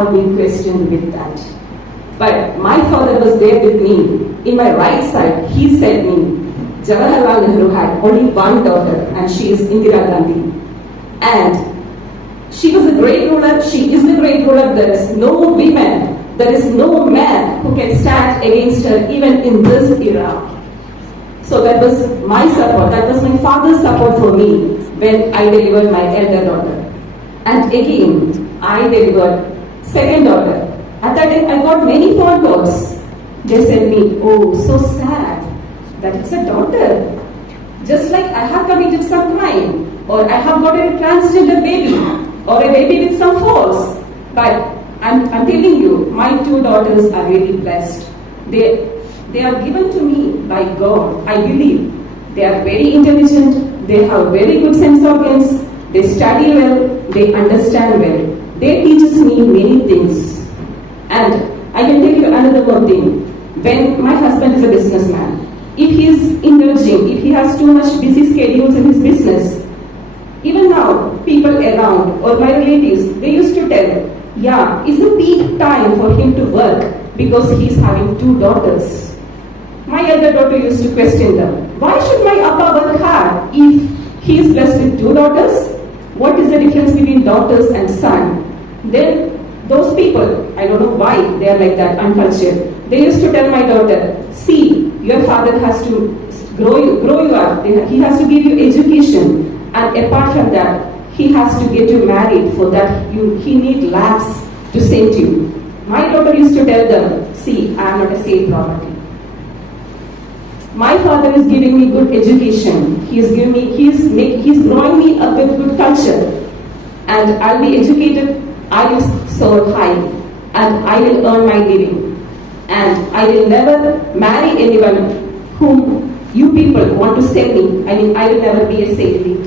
have been questioned with that. But my father was there with me. In my right side, he said me, Jawaharlal Nehru had only one daughter, and she is Indira Gandhi. And she was a great ruler, she is a great ruler. There is no woman, there is no man who can stand against her even in this era. So that was my support, that was my father's support for me when I delivered my elder daughter. And again, I delivered second daughter. At that time, I got many phone calls. They said me, oh, so sad that it's a daughter. Just like I have committed some crime, or I have got a transgender baby, or a baby with some faults. But I'm telling you, my two daughters are really blessed. They are given to me by God, I believe. They are very intelligent, they have very good sense organs, they study well, they understand well. They teaches me many things. And I can tell you another one thing. When my husband is a businessman, if he is indulging, if he has too much busy schedules in his business, even now, people around or my relatives, they used to tell, yeah, it's the peak time for him to work because he's having two daughters. My elder daughter used to question them, why should my Appa work hard if he is blessed with two daughters? What is the difference between daughters and son? Then those people, I don't know why they are like that, uncultured. They used to tell my daughter, see, your father has to grow you up. He has to give you education. And apart from that, he has to get you married. For that, he needs lakhs to send you. My daughter used to tell them, see, I am not a safe property. My father is giving me good education. He's growing me up with good culture. And I'll be educated, I will soar high. And I will earn my living. And I will never marry anyone whom you people want to sell me. I mean, I will never be a sale.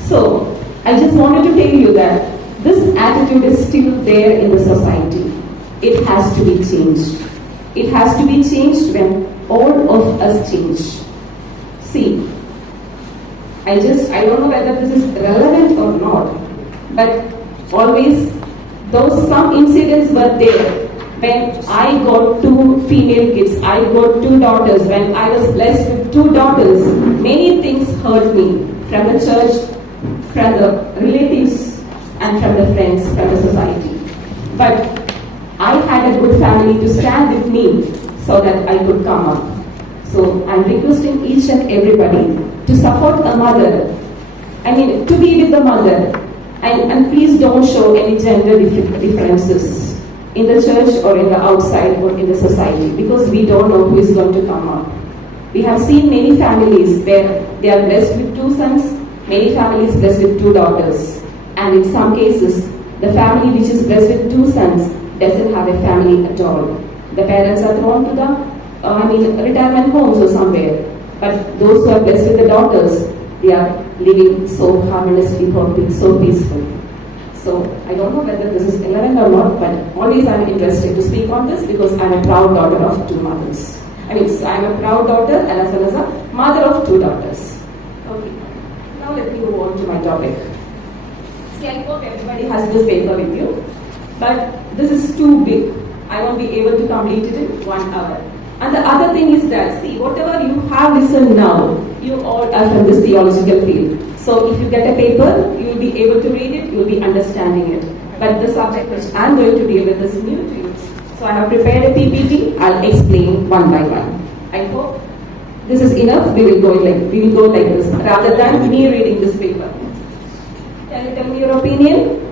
So, I just wanted to tell you that this attitude is still there in the society. It has to be changed. It has to be changed when all of us change. See, I don't know whether this is relevant or not, but always some incidents were there. When I got two female kids, I got two daughters. When I was blessed with two daughters, many things hurt me from the church, from the relatives, and from the friends, from the society. But I had a good family to stand with me so that I could come up. So I'm requesting each and everybody to support a mother. I mean, to be with the mother. And please don't show any gender differences in the church or in the outside or in the society, because we don't know who is going to come up. We have seen many families where they are blessed with two sons, many families blessed with two daughters. And in some cases, the family which is blessed with two sons doesn't have a family at all. The parents are thrown to the retirement homes or somewhere. But those who are blessed with the daughters, they are living so harmoniously, so peaceful. So I don't know whether this is relevant or not, but always I'm interested to speak on this because I'm a proud daughter of two mothers. I'm a proud daughter and as well as a mother of two daughters. Okay, now let me move on to my topic. See, I hope everybody has this paper with you, but this is too big. I won't be able to complete it in 1 hour. And the other thing is that, see, whatever you have listened now, you all are from this theological field. So if you get a paper, you will be able to read it, you will be understanding it. But the subject which I am going to deal with is new to you. So I have prepared a PPT, I'll explain one by one. I hope this is enough, we will go like this, rather than me reading this paper. Can you tell me your opinion?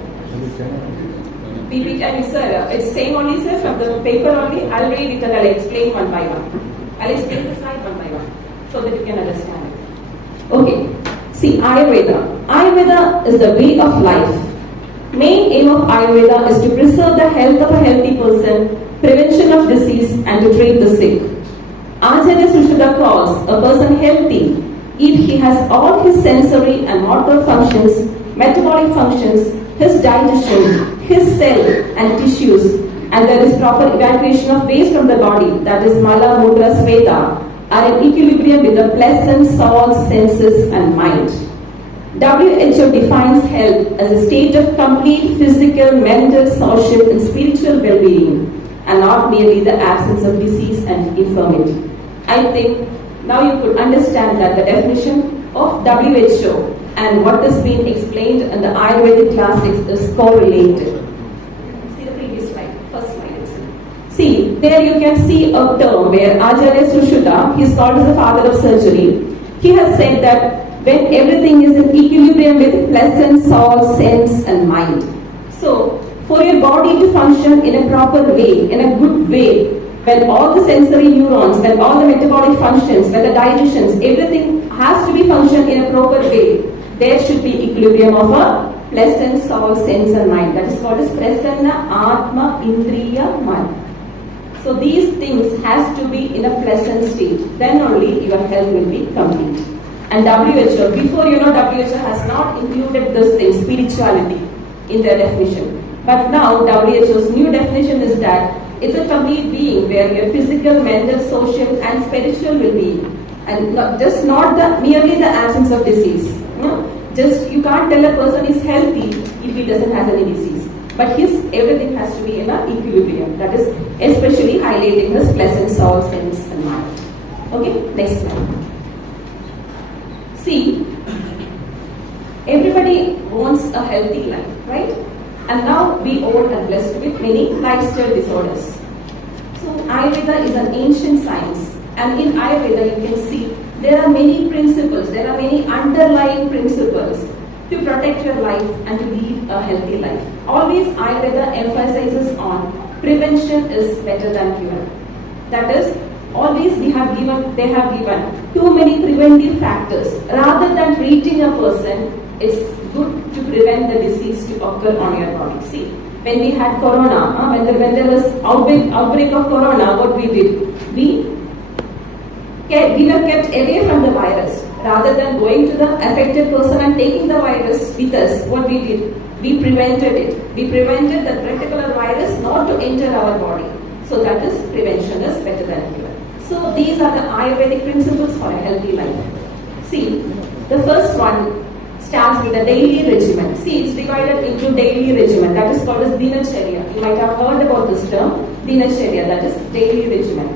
PPT, I mean, sir, it's same only, sir, from the paper only. I'll read it and I'll explain one by one. I'll explain the slide one by one, so that you can understand it. Okay, see, Ayurveda. Ayurveda is the way of life. Main aim of Ayurveda is to preserve the health of a healthy person, prevention of disease, and to treat the sick. Acharya Sushruta calls a person healthy if he has all his sensory and motor functions, metabolic functions, his digestion, his cell and tissues, and there is proper evacuation of waste from the body, that is Mala, Mudra, Sveta, are in equilibrium with the pleasant soul, senses and mind. WHO defines health as a state of complete physical, mental, social, and spiritual well-being, and not merely the absence of disease and infirmity. I think now you could understand that the definition of WHO and what has been explained in the Ayurvedic classics is correlated. See the previous slide, first slide. See, there you can see a term where Arya Sushruta, he is called as the father of surgery. He has said that when everything is in equilibrium with pleasant, soul, sense and mind. So, for your body to function in a proper way, in a good way, when all the sensory neurons, when all the metabolic functions, when the digestions, everything has to be functioned in a proper way, there should be equilibrium of a pleasant, soul, sense and mind. That is called as prasanna, atma, indriya, man. So these things has to be in a pleasant state. Then only your health will be complete. And WHO, before WHO has not included this thing, spirituality, in their definition. But now WHO's new definition is that it's a complete being where your physical, mental, social and spiritual will be. And not merely the absence of disease. Just you can't tell a person is healthy if he doesn't have any disease. But everything has to be in an equilibrium. That is especially highlighting his pleasant soul, sense and mind. Okay, next slide. See, everybody wants a healthy life, right? And now we all are blessed with many lifestyle disorders. So Ayurveda is an ancient science, and in Ayurveda you can see there are many principles, there are many underlying principles to protect your life and to lead a healthy life. Always Ayurveda emphasizes on prevention is better than cure. That is, always they have given too many preventive factors. Rather than treating a person, it's good to prevent the disease to occur on your body. See, when we had corona, when there was outbreak of corona, what we did? We were kept away from the virus. Rather than going to the affected person and taking the virus with us, what we did? We prevented it. We prevented that particular virus not to enter our body. So that is, prevention is better than cure. So these are the Ayurvedic principles for a healthy life. See, the first one starts with a daily regimen. See, it's divided into daily regimen. That is called as dinacharya. You might have heard about this term, dinacharya, that is daily regimen.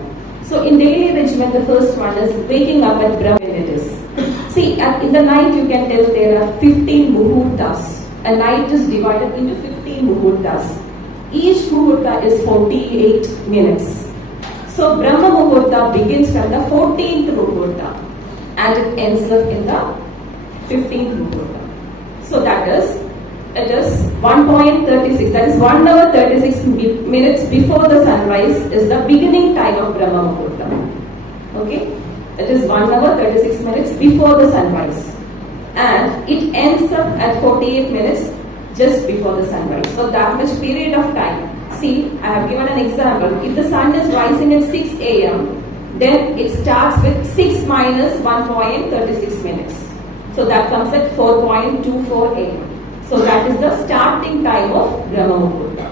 So in daily regimen, the first one is waking up at Brahma. See, in the night you can tell there are 15 muhurtas. A night is divided into 15 muhurtas. Each muhurta is 48 minutes. So Brahma Muhurta begins from the 14th Muhurta and it ends up in the 15th Muhurta. So it is 1.36, that is 1 hour 36 minutes before the sunrise is the beginning time of Brahma Muhurta. Okay? It is 1 hour 36 minutes before the sunrise. And it ends up at 48 minutes just before the sunrise. So that much period of time. See, I have given an example. If the sun is rising at 6 a.m., then it starts with 6 minus 1.36 minutes. So that comes at 4.24 a.m. So that is the starting time of Brahma Muhurta.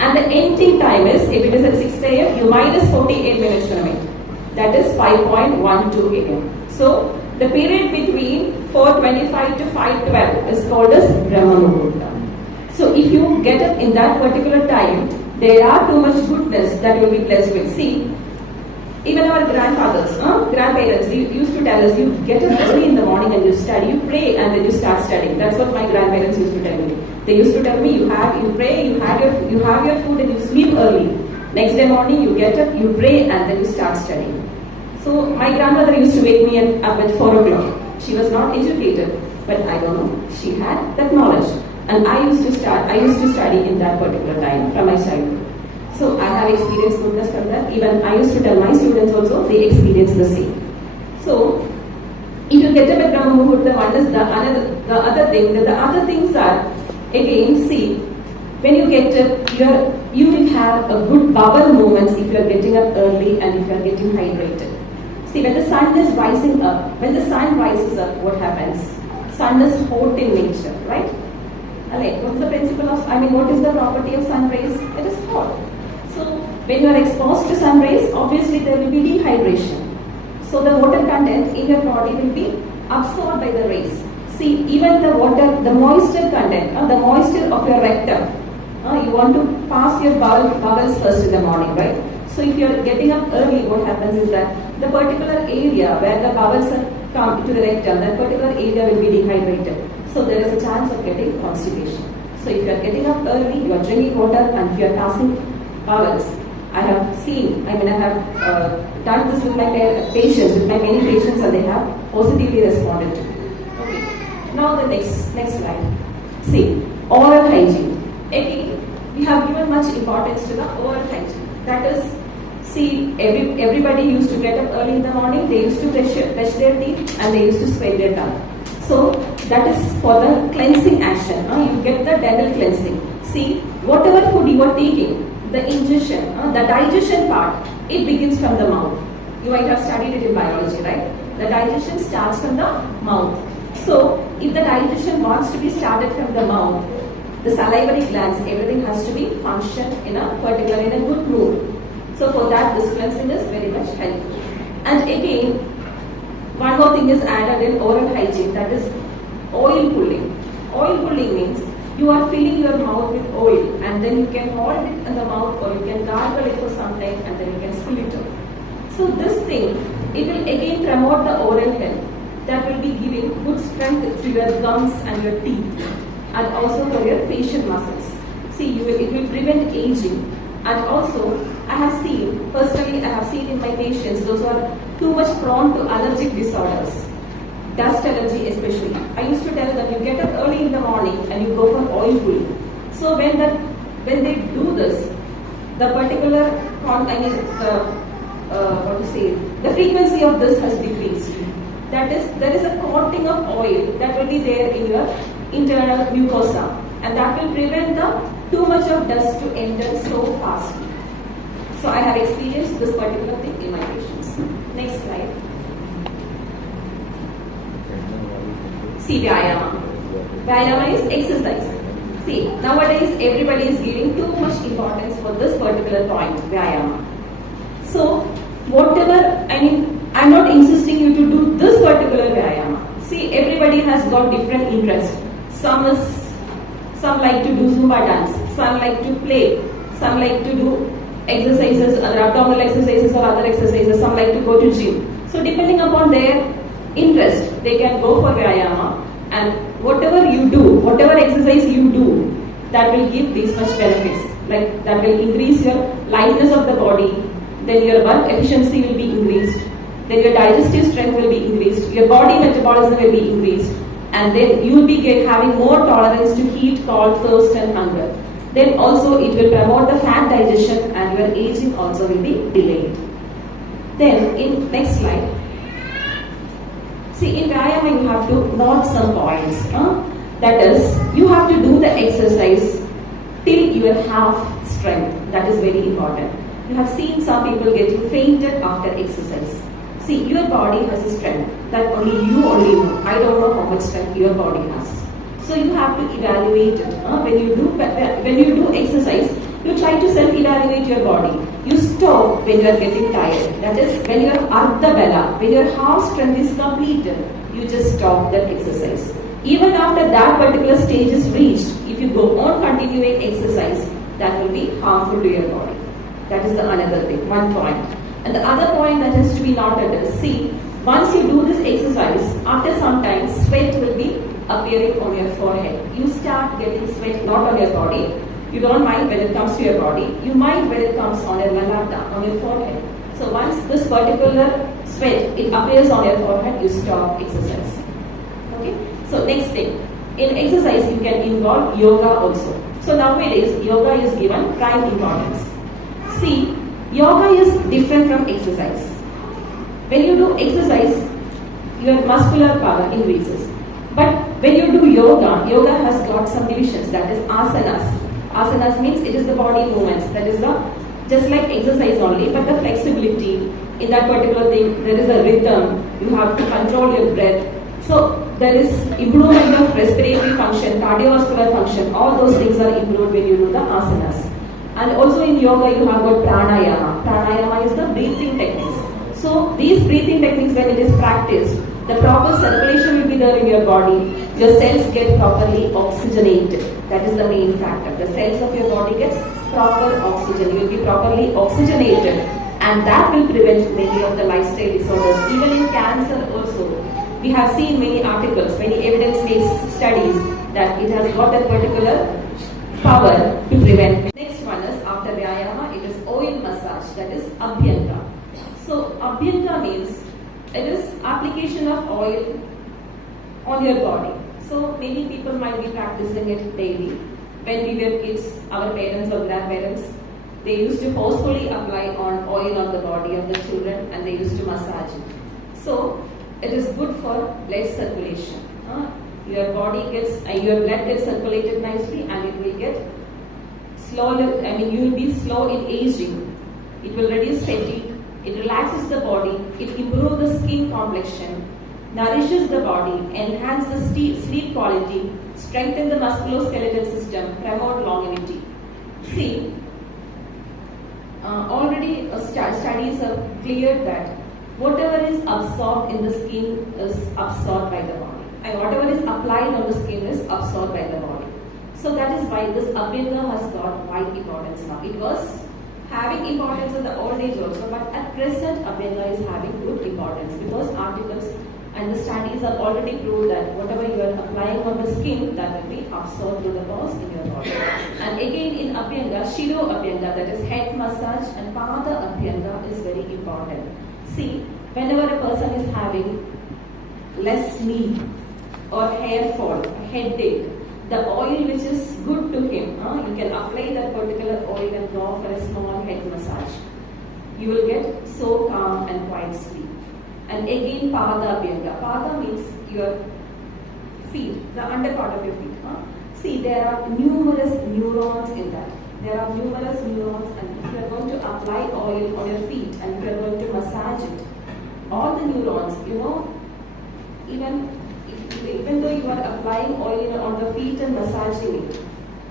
And the ending time is, if it is at 6 a.m., you minus 48 minutes from it. That is 5.12 a.m. So the period between 4:25 to 5:12 is called as Brahma Muhurta. So if you get up in that particular time, there are too much goodness that you will be blessed with. See, even our grandfathers, grandparents, they used to tell us, you get up early in the morning and you study, you pray and then you start studying. That's what my grandparents used to tell me. They used to tell me, you pray, you have your food and you sleep early. Next day morning you get up, you pray and then you start studying. So my grandmother used to wake me up at 4 o'clock. She was not educated, but I don't know, she had that knowledge. And I used to study in that particular time from my childhood. So I have experienced goodness from that. Even I used to tell my students also, they experience the same. So if you get up at Brahma Muhurta, one is the other thing. The other things are, again, see, when you get up, you will have a good bowel movements if you are getting up early and if you are getting hydrated. See, when the sun is rising up, when the sun rises up, what happens? Sun is hot in nature, right? What is the principle of, what is the property of sun rays? It is hot. So when you are exposed to sun rays, obviously there will be dehydration. So the water content in your body will be absorbed by the rays. See, even the water, the moisture content, the moisture of your rectum, you want to pass your bowels first in the morning, right? So if you are getting up early, what happens is that the particular area where the bowels are come to the rectum, that particular area will be dehydrated. So there is a chance of getting constipation. So if you are getting up early, you are drinking water and if you are passing bowels, I have done this with my patients, with my many patients, and they have positively responded to it. Okay. Now the next slide. See, oral hygiene. Again, we have given much importance to the oral hygiene. That is, see, everybody used to get up early in the morning, they used to brush their teeth and they used to spray their tongue. So that is for the cleansing action. You get the dental cleansing. See, whatever food you are taking, the ingestion, the digestion part, it begins from the mouth. You might have studied it in biology, right? The digestion starts from the mouth. So if the digestion wants to be started from the mouth, the salivary glands, everything has to be function in a good mood. So for that, this cleansing is very much helpful. And again, one more thing is added in oral hygiene, that is oil pulling. Oil pulling means you are filling your mouth with oil and then you can hold it in the mouth or you can gargle it for some time and then you can spill it off. So this thing, it will again promote the oral health. That will be giving good strength to your gums and your teeth and also for your facial muscles. See, it will prevent aging. And also, I have seen in my patients, those who are too much prone to allergic disorders, dust allergy especially. I used to tell them, you get up early in the morning and you go for oil pulling. So when they do this, the particular, the frequency of this has decreased. That is, there is a coating of oil that will be there in your internal mucosa, and that will prevent too much of dust to enter so fast. So I have experienced this particular thing in my patients. Next slide. See, Vyayama. Vyayama is exercise. See, nowadays everybody is giving too much importance for this particular point, Vyayama. So, I'm not insisting you to do this particular Vyayama. See, everybody has got different interests. Some like to do Zumba dance, some like to play, some like to do exercises, other abdominal exercises or other exercises, some like to go to gym. So depending upon their interest, they can go for Vyayama, and whatever you do, whatever exercise you do, that will give these much benefits. Like that will increase your lightness of the body, then your work efficiency will be increased, then your digestive strength will be increased, your body metabolism will be increased, and then you will be having more tolerance to heat, cold, thirst and hunger. Then also it will promote the fat digestion and your aging also will be delayed. Then in next slide, see in Vyayama you have to note some points. That is, you have to do the exercise till you are half strength. That is very important. You have seen some people getting fainted after exercise. See, your body has a strength that only you know. I don't know how much strength your body has. So you have to evaluate it. When you do exercise, you try to self-evaluate your body. You stop when you are getting tired. That is, when your Ardha Bala, when your half strength is completed, you just stop that exercise. Even after that particular stage is reached, if you go on continuing exercise, that will be harmful to your body. That is the another thing, one point. And the other point that has to be noted is, see, once you do this exercise, after some time, sweat will be appearing on your forehead. You start getting sweat not on your body. You don't mind when it comes to your body. You mind when it comes on your lalata, on your forehead. So once this particular sweat, it appears on your forehead, you stop exercise. Okay? So next thing, in exercise you can involve yoga also. So nowadays, yoga is given prime importance. See, yoga is different from exercise. When you do exercise, your muscular power increases. But when you do yoga, yoga has got some divisions, that is asanas. Asanas means it is the body movements, that is just like exercise only, but the flexibility in that particular thing, there is a rhythm, you have to control your breath. So there is improvement of respiratory function, cardiovascular function, all those things are improved when you do the asanas. And also in yoga you have got pranayama. Pranayama is the breathing techniques. So these breathing techniques, when it is practiced, The proper circulation will be there in your body. Your cells get properly oxygenated. That is the main factor. The cells of your body gets proper oxygen. You will be properly oxygenated, and that will prevent many of the lifestyle disorders. Even in cancer also, we have seen many articles, many evidence-based studies that it has got that particular power to prevent. Next one is after Vyayama, it is oil massage, that is Abhyanga. So Abhyanga means it is application of oil on your body. So many people might be practicing it daily. When we were kids, our parents or grandparents, they used to forcefully apply on oil on the body of the children and they used to massage it. So it is good for blood circulation. Your body gets, your blood gets circulated nicely and it will get slow, you will be slow in aging. It will reduce fatigue, it relaxes the body, it improves the skin complexion, nourishes the body, enhances the sleep quality, strengthen the musculoskeletal system, promote longevity. See, already studies have cleared that whatever is absorbed in the skin is absorbed by the body, and whatever is applied on the skin is absorbed by the body. So that is why this Abhyanga has got wide importance now. It was having importance in the old age also, but at present Abhyanga is having good importance because articles and the studies have already proved that whatever you are applying on the skin, that will be absorbed through the pores in your body. And again in Abhyanga, Shiro Abhyanga, that is head massage, and Pada Abhyanga is very important. See, whenever a person is having less sleep or hair fall, headache, the oil which is good to him, you can apply that particular oil and go for a small head massage. You will get so calm and quiet sleep. And again Pada Abhyanga. Pada means your feet, the under part of your feet. See, there are numerous neurons in that. There are numerous neurons, and if you are going to apply oil on your feet and if you are going to massage it, all the neurons, even though you are applying oil on the feet and massaging it,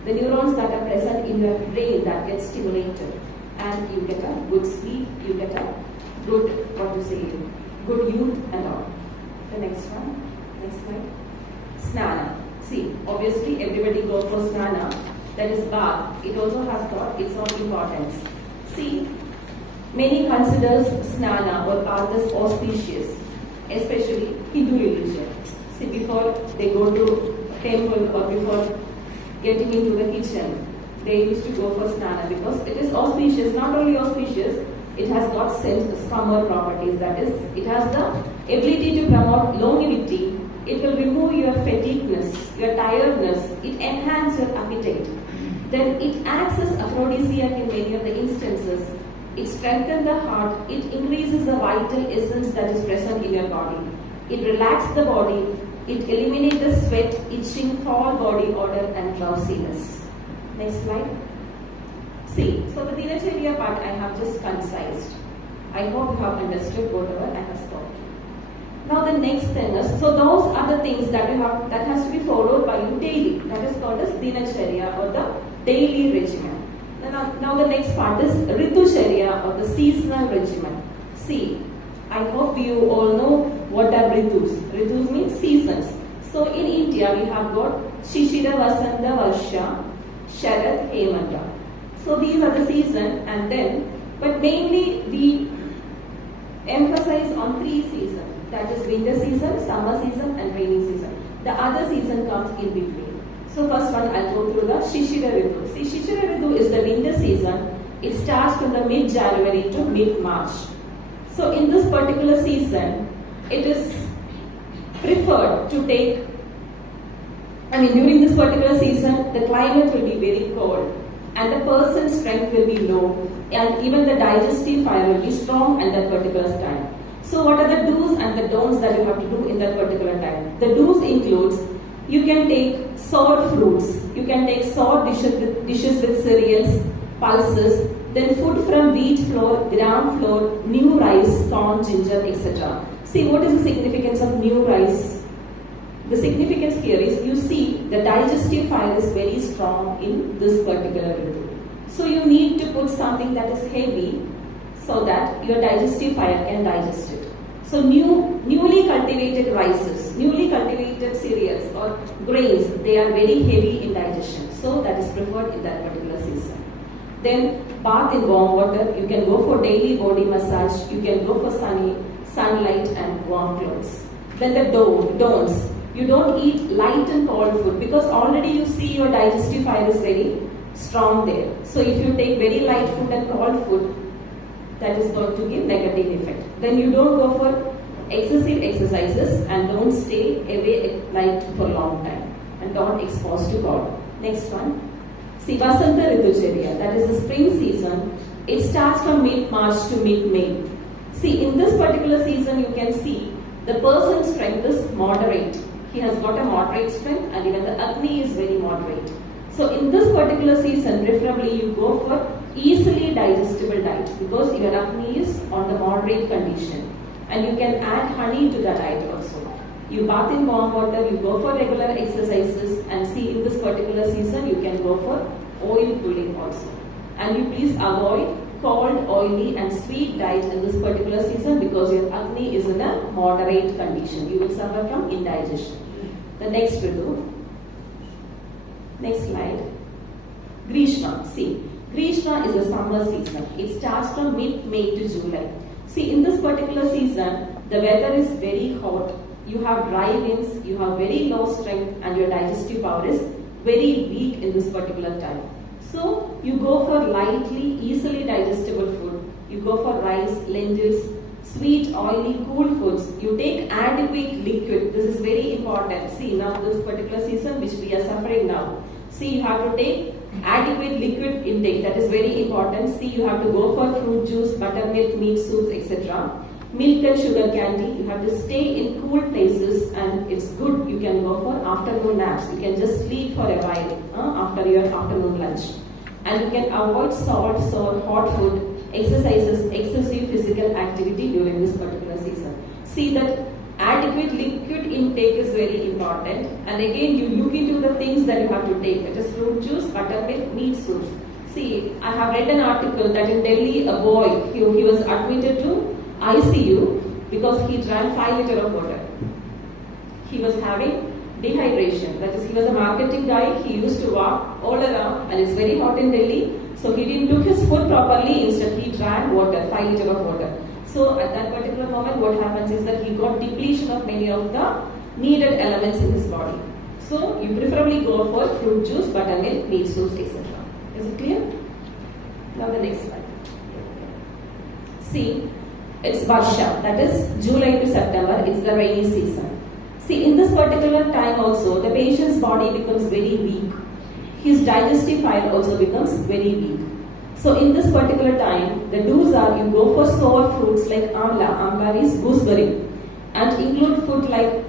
the neurons that are present in your brain that get stimulated, and you get a good sleep, you get a good, good youth and all. The next one, next slide. Snana. See, obviously everybody goes for Snana, that is bath. It also has got its own importance. See, many considers Snana or bath as auspicious, especially Hindu religion. See, before they go to temple or before getting into the kitchen, they used to go for Snana because it is auspicious. Not only auspicious, it has got summer properties. That is, it has the ability to promote longevity. It will remove your fatigueness, your tiredness. It enhances your appetite. Then it acts as aphrodisiac in many of the instances. It strengthens the heart. It increases the vital essence that is present in your body. It relaxes the body. It eliminates the sweat, itching, foul body odor and drowsiness. Next slide. See, so the Dinacharya part I have just concised. I hope you have understood whatever I have spoken. Now the next thing is, so those are the things that you have, that has to be followed by you daily. That is called as Dinacharya or the daily regimen. Now the next part is Ritucharya or the seasonal regimen. See, I hope you all know what are Ritus. Ritus means seasons. So in India we have got Shishira, Vasanta, Varsha, Sharad, Hemanta. So these are the seasons, and then, but mainly we emphasize on 3 seasons. That is winter season, summer season and rainy season. The other season comes in between. So first one I'll go through the Shishira Ritu. See, Shishira Ritu is the winter season. It starts from the mid-January to mid-March. So in this particular season, it is preferred to take, during this particular season, the climate will be very cold and the person's strength will be low and even the digestive fire will be strong at that particular time. So what are the do's and the don'ts that you have to do in that particular time? The do's includes, you can take sour fruits, you can take sour dishes with cereals, pulses, then food from wheat flour, gram flour, new rice, corn, ginger, etc. See, what is the significance of new rice? The significance here is, you see, the digestive fire is very strong in this particular ritu. So you need to put something that is heavy so that your digestive fire can digest it. So newly cultivated rices, newly cultivated cereals or grains, they are very heavy in digestion. So that is preferred in that particular season. Then bath in warm water, you can go for daily body massage, you can go for sunlight and warm clothes. Then the don'ts. You don't eat light and cold food because already you see your digestive fire is very strong there. So if you take very light food and cold food, that is going to give negative effect. Then you don't go for excessive exercises and don't stay away at night for a long time and don't expose to cold. Next one. See, Vasanta Ritucharya, that is the spring season. It starts from mid-March to mid-May. See, in this particular season you can see the person's strength is moderate. He has got a moderate strength and even the Agni is very moderate. So in this particular season, preferably you go for easily digestible diet because your Agni is on the moderate condition. And you can add honey to the diet also. You bath in warm water, you go for regular exercises, and see in this particular season you can go for oil pulling also. And you please avoid cold, oily and sweet diet in this particular season because your Agni is in a moderate condition. You will suffer from indigestion. The next Ritu. Next slide. Grishma. See, Grishma is a summer season. It starts from mid-May to July. See, in this particular season, the weather is very hot. You have dry winds, you have very low strength and your digestive power is very weak in this particular time. So, you go for lightly, easily digestible food. You go for rice, lentils, sweet, oily, cool foods. You take adequate liquid. This is very important. See, now this particular season which we are suffering now. See, you have to take adequate liquid intake. That is very important. See, you have to go for fruit juice, buttermilk, meat soups, etc. Milk and sugar candy. You have to stay in cool places and it's good. You can go for afternoon naps. You can just sleep for a while after your afternoon lunch. And you can avoid salt, hot food, exercises, excessive physical activity during this particular season. See that adequate liquid intake is very important. And again, you look into the things that you have to take, such as fruit juice, buttermilk, meat soups. See, I have read an article that in Delhi, a boy, he was admitted to ICU because he drank 5 liters of water. He was having dehydration. That is, he was a marketing guy. He used to walk all around and it's very hot in Delhi. So he didn't took his food properly. Instead, he drank water, 5 liters of water. So at that particular moment, what happens is that he got depletion of many of the needed elements in his body. So you preferably go for fruit juice, buttermilk, meat soups, etc. Is it clear? Now the next slide. See, it's Varsha, that is July to September, it's the rainy season. See, in this particular time also, the patient's body becomes very weak. His digestive fire also becomes very weak. So in this particular time, the do's are you go for sour fruits like amla. Amla is gooseberry. And include food like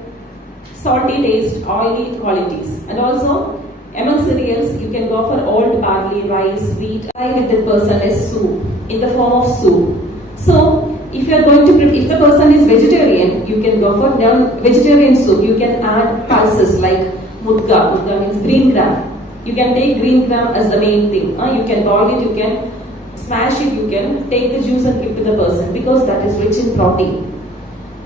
salty taste, oily qualities. And also, among cereals, you can go for old barley, rice, wheat. I with the person is soup, in the form of soup. So, if you are going to, if the person is vegetarian, you can go for non-vegetarian soup. You can add pulses like mudga. Mudga means green gram. You can take green gram as the main thing. You can boil it, you can smash it, you can take the juice and give to the person because that is rich in protein.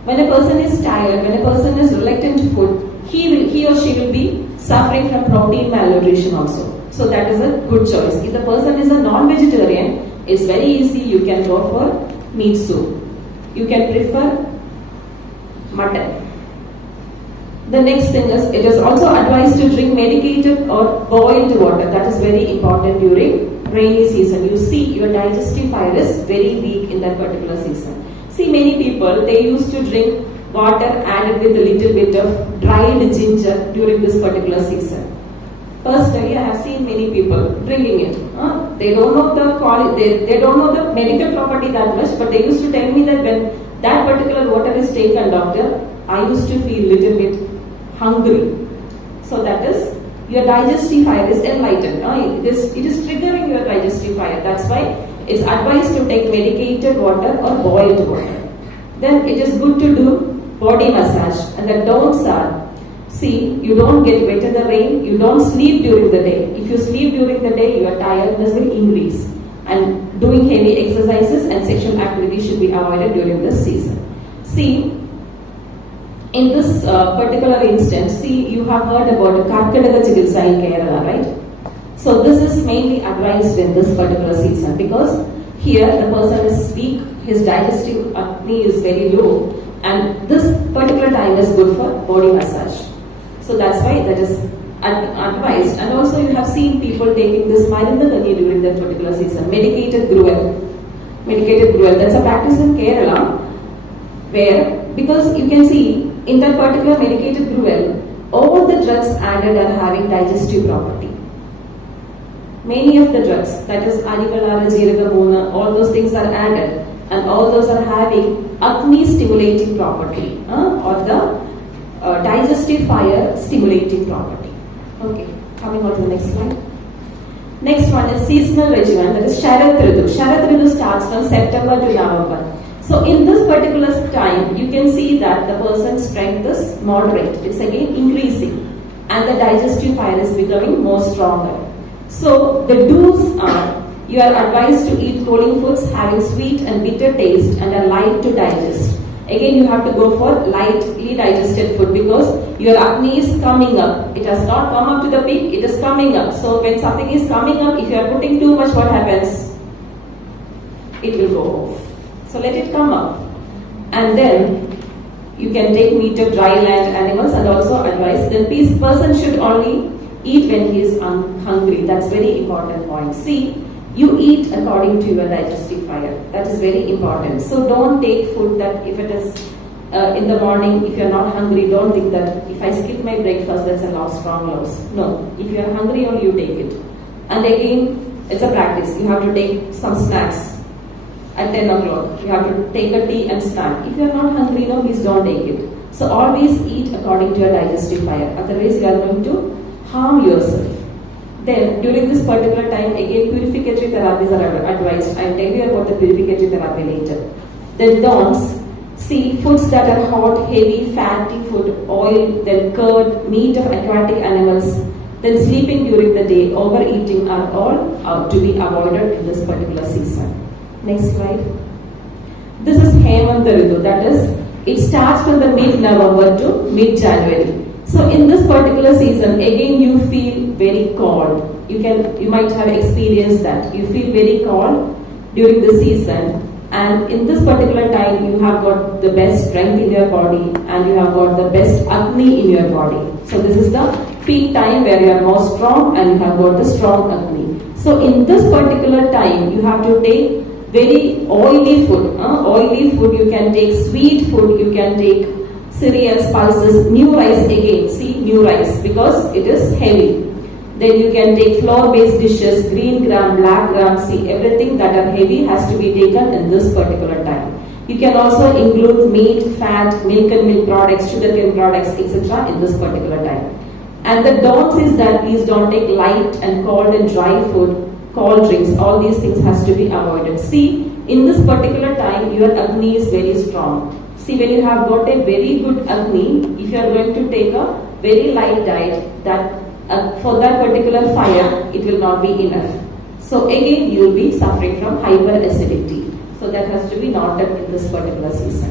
When a person is tired, when a person is reluctant to food, he or she will be suffering from protein malnutrition also. So that is a good choice. If the person is a non-vegetarian, it's very easy. You can go for meat soup. You can prefer mutton. The next thing is, it is also advised to drink medicated or boiled water. That is very important during rainy season. You see your digestive fire is very weak in that particular season. See, many people, they used to drink water added with a little bit of dried ginger during this particular season. Personally, I have seen many people drinking it. They don't know the quality, they don't know the medical property that much, but they used to tell me that when that particular water is taken, doctor, I used to feel little bit hungry. So that is, your digestive fire is enlightened. It is triggering your digestive fire. That's why it's advised to take medicated water or boiled water. Then it is good to do body massage. And the don'ts are, see, you don't get wet in the rain, you don't sleep during the day. If you sleep during the day, your tiredness will increase. And doing heavy exercises and sexual activity should be avoided during this season. See, in this particular instance, see, you have heard about Karkadaga Chikitsa in Kerala, right? So this is mainly advised in this particular season because here the person is weak, his digestive Agni is very low, and this particular time is good for body massage. So that's why that is advised. And also you have seen people taking this Marindagani during that particular season, medicated gruel. Medicated gruel, that's a practice in Kerala where, because you can see in that particular medicated gruel, all the drugs added are having digestive property. Many of the drugs, that is Anivalara, Jeeragamuna, all those things are added, and all those are having Agni stimulating property or the digestive fire stimulating property. Okay, coming on to the next slide. Next one is seasonal regimen, that is Sharad Ritu. Sharad Ritu starts from September to November. So in this particular time, you can see that the person's strength is moderate. It's again increasing, and the digestive fire is becoming more stronger. So the do's are, you are advised to eat cooling foods having sweet and bitter taste and are light to digest. Again, you have to go for lightly digested food because your Agni is coming up. It has not come up to the peak, it is coming up. So when something is coming up, if you are putting too much, what happens? It will go off. So let it come up. And then you can take meat of dry land animals, and also advise the person should only eat when he is hungry. That's very important point. See, you eat according to your digestive fire. That is very important. So don't take food that if it is in the morning, if you are not hungry, don't think that if I skip my breakfast, that's a loss, strong loss. No, if you are hungry only you take it. And again, it's a practice. You have to take some snacks at 10 o'clock. You have to take a tea and snack. If you are not hungry, no, please don't take it. So always eat according to your digestive fire. Otherwise, you are going to harm yourself. Then during this particular time, again purificatory therapies are advised. I will tell you about the purificatory therapy later. Then don'ts, see, foods that are hot, heavy, fatty food, oil, then curd, meat of aquatic animals, then sleeping during the day, overeating are all to be avoided in this particular season. Next slide. This is Hemanta Ritu, that is, it starts from the mid-November to mid-January. So in this particular season, again you feel very cold. You might have experienced that. You feel very cold during the season, and in this particular time you have got the best strength in your body and you have got the best Agni in your body. So this is the peak time where you are more strong and you have got the strong Agni. So in this particular time you have to take very oily food. Oily food, you can take sweet food, you can take cereals, pulses, new rice again, see, new rice because it is heavy. Then you can take flour-based dishes, green gram, black gram, see, everything that are heavy has to be taken in this particular time. You can also include meat, fat, milk and milk products, sugarcane products, etc. in this particular time. And the don'ts is that please don't take light and cold and dry food, cold drinks, all these things has to be avoided. See, in this particular time your Agni is very strong. See, when you have got a very good Agni, if you are going to take a very light diet, that for that particular fire, it will not be enough. So again, you will be suffering from hyperacidity. So that has to be noted in this particular season.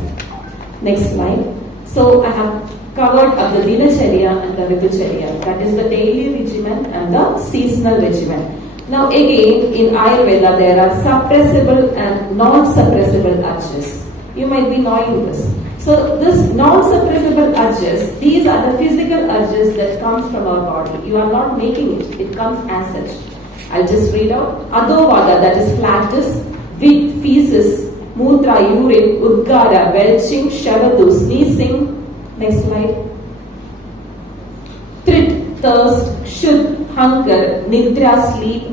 Next slide. So I have covered the Dinacharya and the Ritucharya, that is the daily regimen and the seasonal regimen. Now again, in Ayurveda, there are suppressible and non-suppressible urges. You might be knowing this. So this non-suppressible urges, these are the physical urges that comes from our body. You are not making it. It comes as such. I'll just read out. Adovada, that is flatus, feces, mutra, urine, udgara, belching, shavadu, sneezing. Next slide. Thrit, thirst, shud, hunger, nidra, sleep,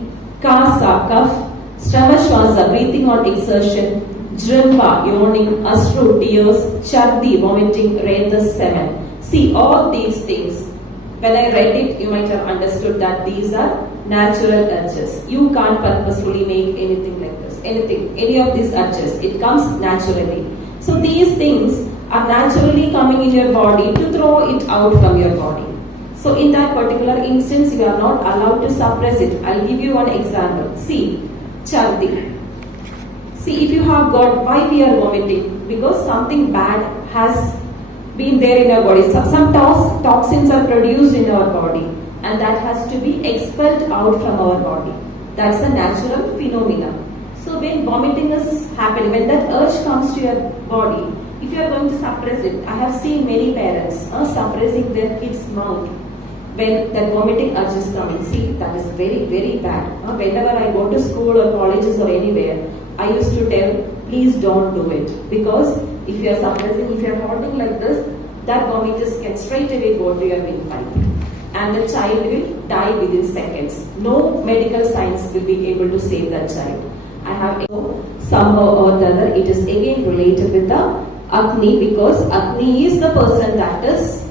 kasa, cough, stravashwasa, breathing on exertion, Jrimba, yawning, ashru, tears, chardi, vomiting, rethas, semen. See, all these things, when I read it, you might have understood that these are natural urges. You can't purposefully make anything like this. Any of these urges, it comes naturally. So these things are naturally coming in your body to throw it out from your body. So in that particular instance, you are not allowed to suppress it. I'll give you one example. See, chardi. See, if you have got, why we are vomiting? Because something bad has been there in our body. Some toxins are produced in our body, and that has to be expelled out from our body. That's a natural phenomenon. So when vomiting is happening, when that urge comes to your body, if you are going to suppress it, I have seen many parents suppressing their kids' mouth when that vomiting urge is coming. See, that is very, very bad. Whenever I go to school or colleges or anywhere, I used to tell, please don't do it. Because if you are suppressing, if you are holding like this, that vomitus can straight away go to your windpipe. And the child will die within seconds. No medical science will be able to save that child. I have somehow or the other, it is again related with the Agni, because Agni is the person that is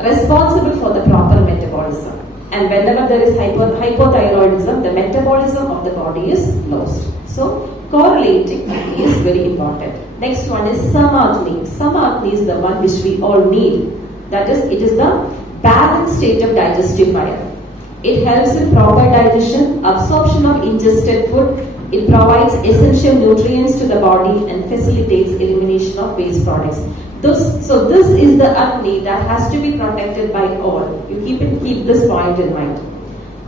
responsible for the proper metabolism. And whenever there is hypothyroidism, the metabolism of the body is lost. So correlating is very important. Next one is Samagni. Samagni is the one which we all need. That is, it is the balanced state of digestive fire. It helps with proper digestion, absorption of ingested food. It provides essential nutrients to the body and facilitates elimination of waste products. So this is the Agni that has to be protected by all. You keep this point in mind.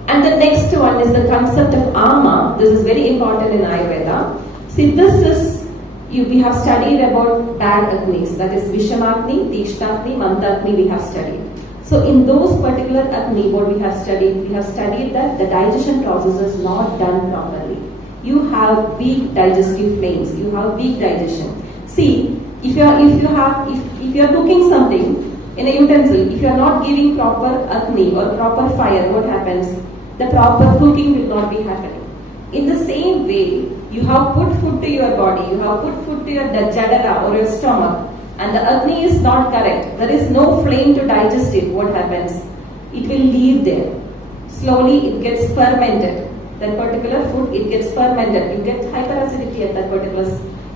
And the next one is the concept of Ama. This is very important in Ayurveda. See, this is, we have studied about bad Agnis. That is Vishamagni, Tishtagni, Mantagni we have studied. So in those particular Agni, what we have studied that the digestion process is not done properly. You have weak digestive flames. You have weak digestion. See, if you are cooking something in a utensil, if you are not giving proper Agni or proper fire, what happens? The proper cooking will not be happening. In the same way, you have put food to your body, you have put food to your jadara or your stomach, and the Agni is not correct. There is no flame to digest it. What happens? It will leave there. Slowly it gets fermented. That particular food, it gets fermented. You get hyperacidity at that particular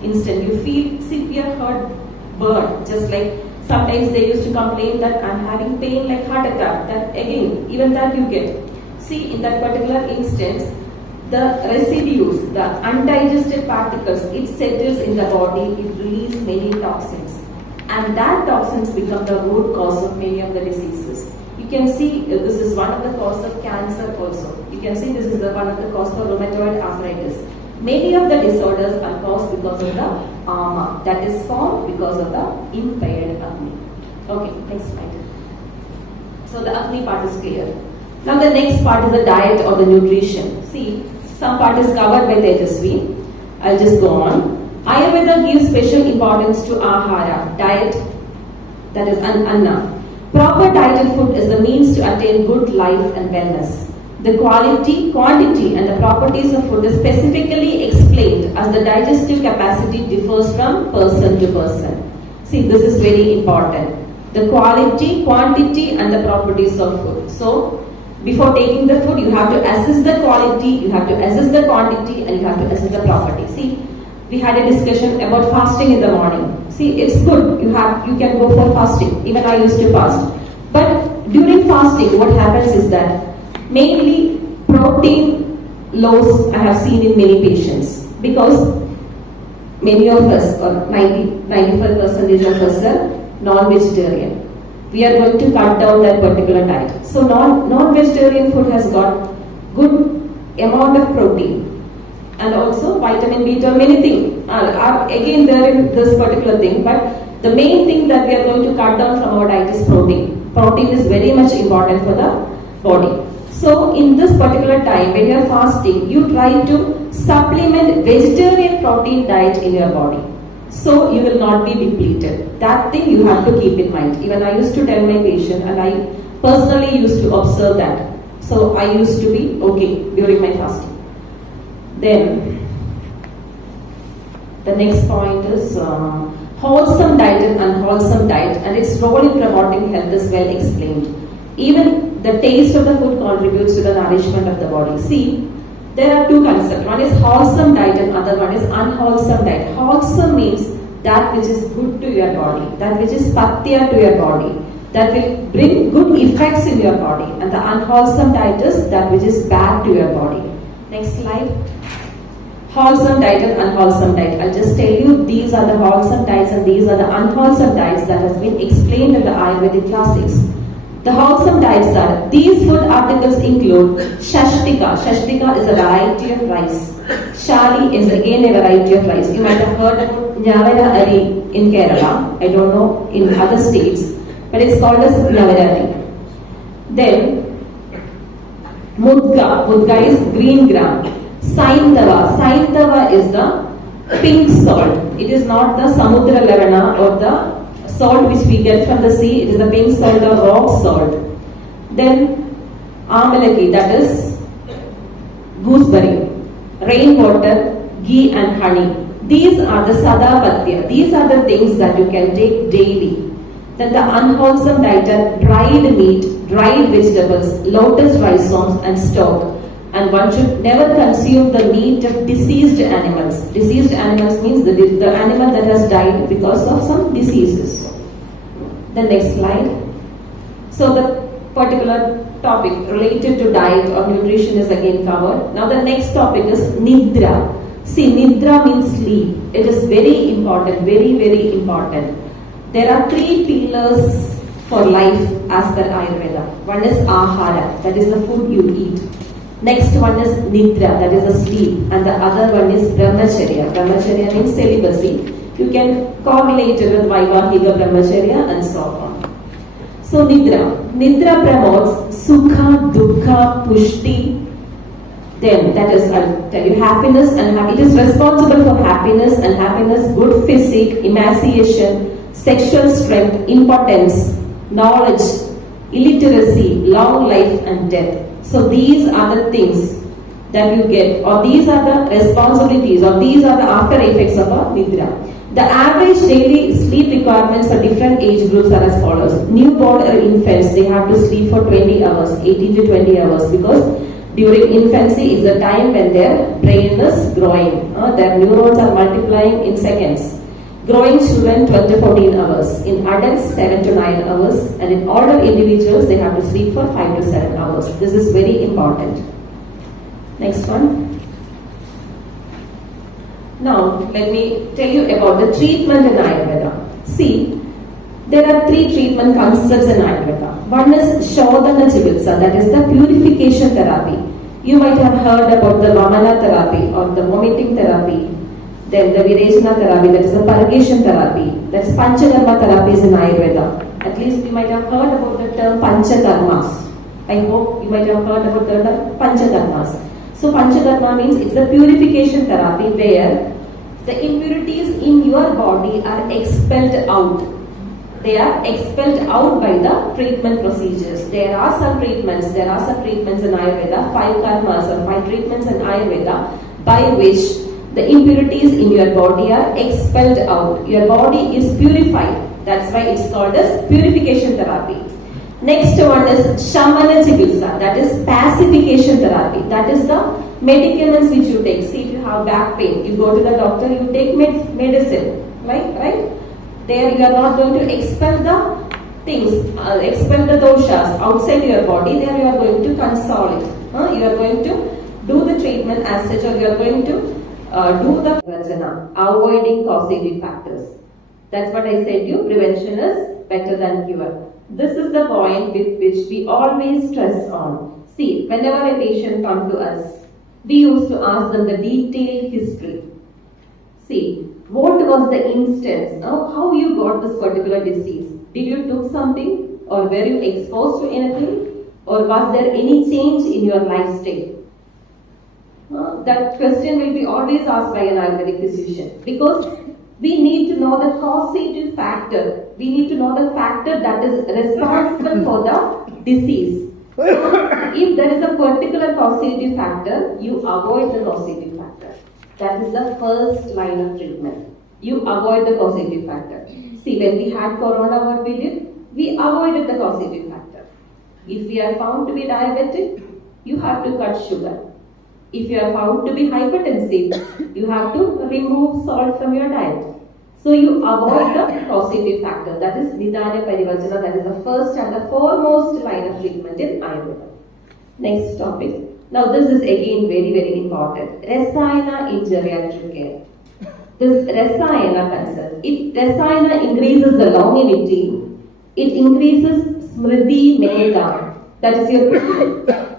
instant. You feel severe heartburn. Just like sometimes they used to complain that I'm having pain like heart attack. That again, even that you get. See, in that particular instance, the residues, the undigested particles, it settles in the body, it releases many toxins. And that toxins become the root cause of many of the diseases. You can see this is one of the cause of cancer also. You can see this is one of the cause for rheumatoid arthritis. Many of the disorders are caused because of the Ama, that is formed because of the impaired Agni. Okay, next slide. So the Agni part is clear. Now the next part is the diet or the nutrition. See, some part is covered by Tejasvi. I'll just go on. Ayurveda gives special importance to Ahara, diet, that is Anna. Proper diet food is the means to attain good life and wellness. The quality, quantity and the properties of food is specifically explained as the digestive capacity differs from person to person. See, this is very important. The quality, quantity and the properties of food. So, before taking the food, you have to assess the quality, you have to assess the quantity and you have to assess the property. See, we had a discussion about fasting in the morning. See, it's good. You can go for fasting. Even I used to fast. But during fasting, what happens is that mainly protein loss I have seen in many patients, because many of us, or 95% of us are non-vegetarian. We are going to cut down that particular diet. So non-vegetarian food has got good amount of protein and also vitamin B12, many things are again there in this particular thing, but the main thing that we are going to cut down from our diet is protein. Protein is very much important for the body. So in this particular time when you are fasting, you try to supplement vegetarian protein diet in your body. So you will not be depleted. That thing you have to keep in mind. Even I used to tell my patient, and I personally used to observe that. So I used to be okay during my fasting. Then the next point is wholesome diet and unwholesome diet, and its role in promoting health is well explained. Even the taste of the food contributes to the nourishment of the body. See, there are two concepts. One is wholesome diet and other one is unwholesome diet. Wholesome means that which is good to your body, that which is patya to your body, that will bring good effects in your body. And the unwholesome diet is that which is bad to your body. Next slide. Wholesome diet and unwholesome diet. I'll just tell you these are the wholesome diets and these are the unwholesome diets that has been explained in the Ayurvedic classics. The wholesome diets are, these food articles include Shashtika. Shashtika is a variety of rice. Shali is again a variety of rice. You might have heard about Nyavara Ari in Kerala. I don't know in other states, but it's called as Nyavara Ari. Then Mudga. Mudga is green gram. Saintava. Saintava is the pink salt. It is not the Samudra Lavana or the salt which we get from the sea. It is the pink salt or rock salt. Then Amalaki, that is gooseberry, rainwater, ghee and honey. These are the Sadapatya. These are the things that you can take daily. Then the unwholesome diet are dried meat, dried vegetables, lotus rhizomes and stock. And one should never consume the meat of deceased animals. Deceased animals means the animal that has died because of some diseases. The next slide. So the particular topic related to diet or nutrition is again covered. Now the next topic is Nidra. See, Nidra means sleep. It is very important, very, very important. There are 3 pillars for life as per Ayurveda. One is Ahara, that is the food you eat. Next one is Nidra, that is the sleep. And the other one is Brahmacharya. Brahmacharya means celibacy. You can correlate it with Vaivahika Brahmacharya and so on. So Nidra. Nidra promotes Sukha, Dukkha, Pushti. Then that is, I'll tell you, happiness and it is responsible for happiness and happiness, good physique, emaciation, sexual strength, impotence, knowledge, illiteracy, long life and death. So these are the things that you get, or these are the responsibilities, or these are the after effects of a Nidra. The average daily sleep requirements for different age groups are as follows. Newborn or infants, they have to sleep for 20 hours, 18 to 20 hours, because during infancy is the time when their brain is growing. Their neurons are multiplying in seconds. Growing children 12 to 14 hours. In adults 7 to 9 hours. And in older individuals they have to sleep for 5 to 7 hours. This is very important. Next one. Now let me tell you about the treatment in Ayurveda. See, there are 3 treatment concepts in Ayurveda. One is Shodhana Chikitsa, that is the purification therapy. You might have heard about the Vamana therapy or the vomiting therapy. Then the Virechana therapy, that is the purgation therapy. That is Panchakarma therapies in Ayurveda. At least you might have heard about the term Panchakarmas. I hope you might have heard about the term Panchakarmas. So Panchakarma means it's a purification therapy where the impurities in your body are expelled out. They are expelled out by the treatment procedures. There are some treatments in Ayurveda, 5 karmas or 5 treatments in Ayurveda by which the impurities in your body are expelled out. Your body is purified. That's why it's called as purification therapy. Next one is Shamana Chikitsa, that is pacification therapy. That is the medicaments which you take. See, if you have back pain, you go to the doctor, you take medicine, right? There you are not going to expel the things, expel the doshas outside your body. There you are going to console it. You are going to do the treatment as such, or you are going to do the Rajana, avoiding causative factors. That's what I said you, prevention is better than cure. This is the point with which we always stress on. See, whenever a patient comes to us, we used to ask them the detailed history. See, what was the instance? How you got this particular disease? Did you took something, or were you exposed to anything, or was there any change in your lifestyle? That question will be always asked by an Ayurvedic physician, because we need to know the causative factor. We need to know the factor that is responsible for the disease. So, if there is a particular causative factor, you avoid the causative factor. That is the first line of treatment. You avoid the causative factor. See, when we had corona, what we did? We avoided the causative factor. If we are found to be diabetic, you have to cut sugar. If you are found to be hypertensive, you have to remove salt from your diet. So you avoid the causative factor. That is Nidana Parivachana. That is the first and the foremost line of treatment in Ayurveda. Next topic. Now this is again very important. Rasayana in geriatric care. This Rasayana concept, Rasayana increases the longevity, it increases Smriti Medha, that is your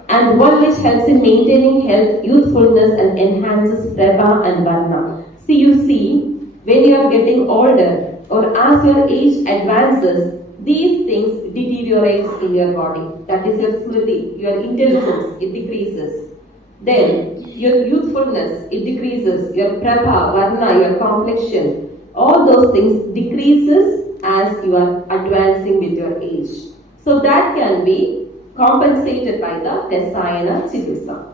and one which helps in maintaining health, youthfulness and enhances Prabha and Varna. You see, when you are getting older or as your age advances, these things deteriorate in your body. That is your Smriti, your intelligence, it decreases. Then your youthfulness, it decreases. Your Prabha, Varna, your complexion, all those things decreases as you are advancing with your age. So that can be compensated by the Rasayana Chikitsa.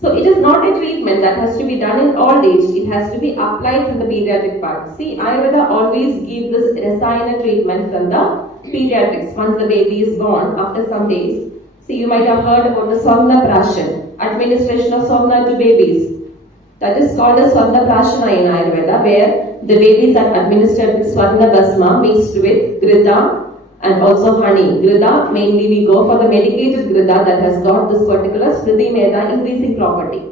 So it is not a treatment that has to be done in old age. It has to be applied from the pediatric part. See, Ayurveda always gives this Rasayana treatment from the pediatrics. Once the baby is born, after some days. See, you might have heard about the Swarna Prashan, administration of Swarna to babies. That is called as Swarna Prashana in Ayurveda, where the babies are administered with Swarna Basma mixed with Grida and also honey. Grida, mainly we go for the medicated Grida that has got this particular Smriti Medha increasing property.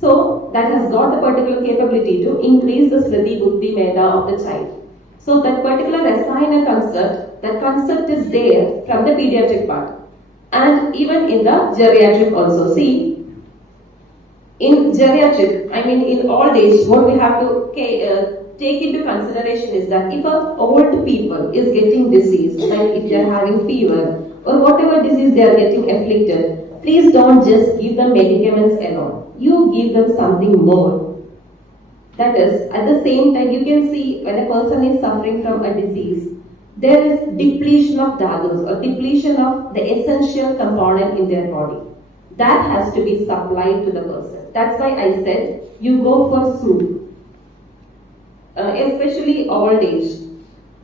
So, that has got the particular capability to increase the Smriti Buddhi Medha of the child. So, that particular Rasayana concept, that concept is there from the pediatric part. And even in the geriatric also. See, in geriatric, I mean in old age, what we have to take into consideration is that if an old people is getting disease, like if they are having fever or whatever disease they are getting afflicted, please don't just give them medicaments alone. You give them something more. That is, at the same time, you can see when a person is suffering from a disease, there is depletion of dhatus or depletion of the essential component in their body. That has to be supplied to the person. That's why I said you go for soup. Especially old age.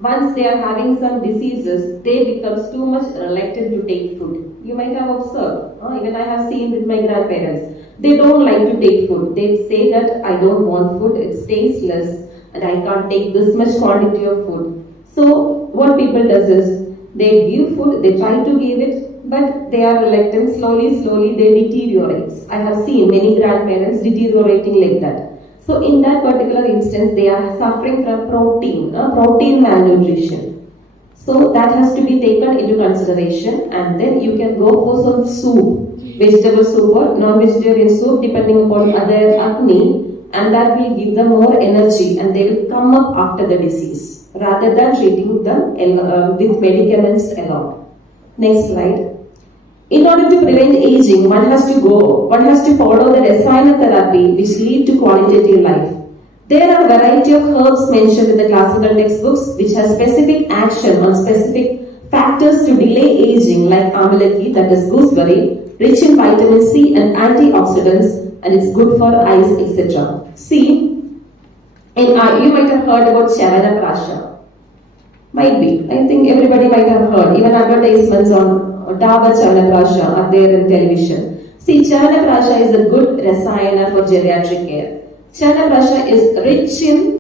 Once they are having some diseases, they become too much reluctant to take food. You might have observed, even I have seen with my grandparents, they don't like to take food. They say that I don't want food, it's tasteless and I can't take this much quantity of food. So what people does is, they give food, they try to give it, but they are reluctant, slowly they deteriorate. I have seen many grandparents deteriorating like that. So in that particular instance, they are suffering from protein malnutrition. So that has to be taken into consideration and then you can go for some soup, vegetable soup or non-vegetarian soup depending upon other Agni, and that will give them more energy and they will come up after the disease rather than treating them with medicaments alone. Next slide. In order to prevent aging, one has to follow the Rasayana therapy which lead to qualitative life. There are a variety of herbs mentioned in the classical textbooks which have specific action on specific factors to delay aging like amalaki, that is gooseberry, rich in vitamin C and antioxidants, and it's good for eyes, etc. See, you might have heard about Chavana Prasha. Might be. I think everybody might have heard. Even advertisements on Dabha Chavana Prasha are there in television. See, Chavana Prasha is a good Rasayana for geriatric care. Chavana Prasha is rich in